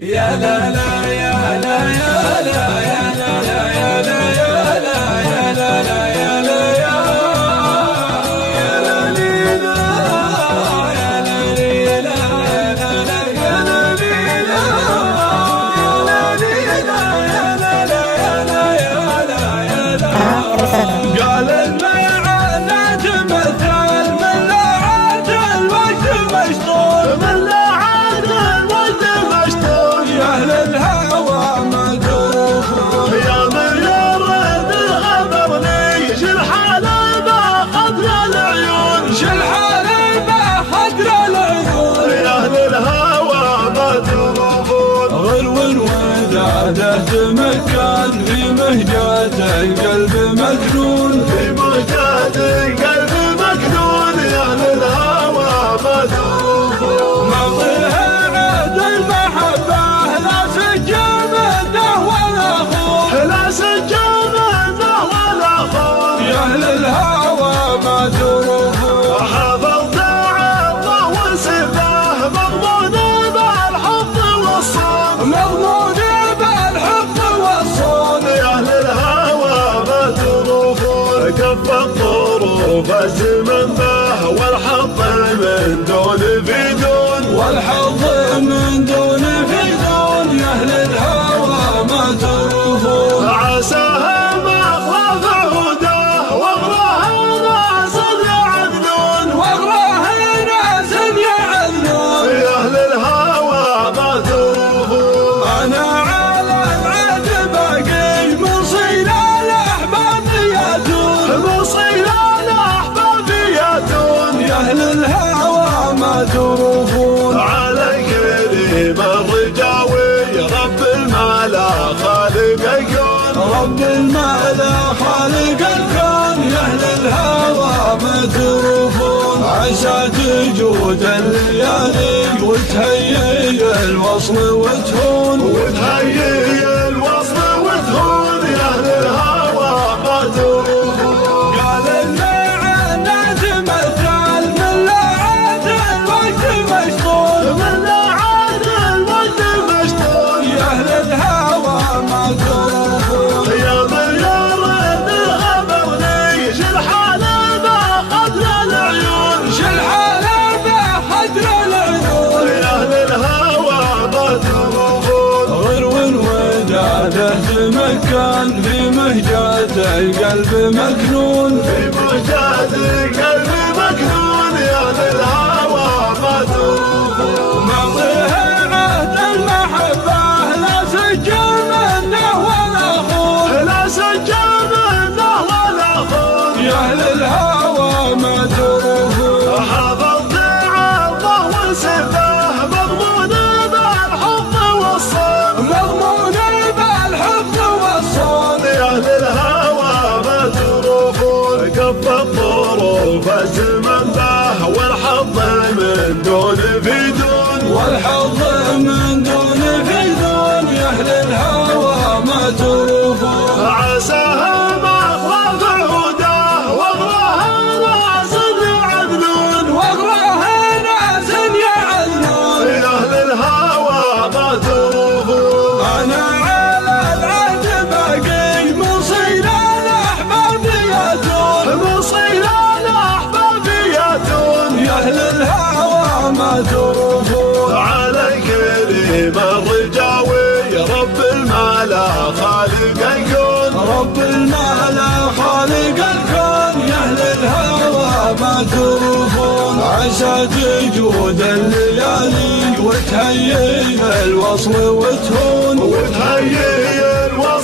يا لا لا يا لا يا لا يا لا لا يا لا يا لا يا لا لا يا لا يا لا لي لا يا لا لي لا يا لا لا يا لا لي لا يا لا لي لا يا لا لا يا لا يا لا يا لا قال المعاد مثل من لا عاد الوقت مشطول من لا عاد الوقت مشطول يا أهل الهوى ما تروحون يا من يرد خبرني شل حالي بخدر العيون شل حالي بخدر العيون يا أهل الهوى ما تروحون غلو وداده تمكن في مهجة القلب مكنون في مهجة القلب مكنون يا أهل الهوى ما تروحون ماضيها عهد المحبة لا سجن منه ولا خوف لا سجن منه ولا خوف يا أهل الهوى ما تروحون حفظت عرضه وسباه مضمون بالحفظ والصون مضمون بالحفظ والصون يا أهل الهوى ما تروحون كف الظروف الزمن به والحظ من دون في دون والحظ من دون في دون يا أهل الهوى ما تروحون عساها ما خاف هداه واغراها ناس يعدلون واغراها ناس يعدلون يا أهل الهوى ما تروحون أنا على العهد باقي مصير الأحباب ياتون مصير الأحباب ياتون يا أهل الهوى ما تروحون على كريم الرجاوي رب الملا خالق الكون رب الملا خالق الكون يا أهل الهوى ما تروحون عسى تجود الليالي وتهيئ الوصل وتهون وتهيئ الوصل وتهون يا أهل الهوى ما تروحون قال المعنى مثل من لا عاد الوقت مشطول من لا عاد الوقت مشطول يا أهل الهوى ما تروحون يا من يرد خبرني شل حالي بخدر العيون شل حالي بخدر العيون يا أهل الهوى ما تروحون غرو وداده تمكن في مهجة القلب مكنون في مهجة القلب مكنون يا أهل الهوى ما تروحون ماضيها عهد المحبة لا سجن منه ولا خوف لا سجن منه ولا خوف يا أهل الهوى ما تروحون حفظت عرضه وسباه مضمون بالحفظ والصون مضمون بالحفظ والصون يا أهل الهوى ما تروحون كف الظروف الزمن به والحظ من دون في دون والحظ من دون في دون يا أهل الهوى ما تروحون عساها ما خاف هداه واغراها ناس يعدلون واغراها ناس يعدلون يا أهل الهوى ما تروحون أنا على العهد باقي مصير الأحباب ياتون مصير الأحباب ياتون يا أهل الهوى ما تروحون على كريم الرجاوي رب الملا خالق الكون رب الملا خالق الكون يا أهل الهوى ما تروحون عسى تجود الليالي وتهيئ الوصل وتهون وتهيئ الوصل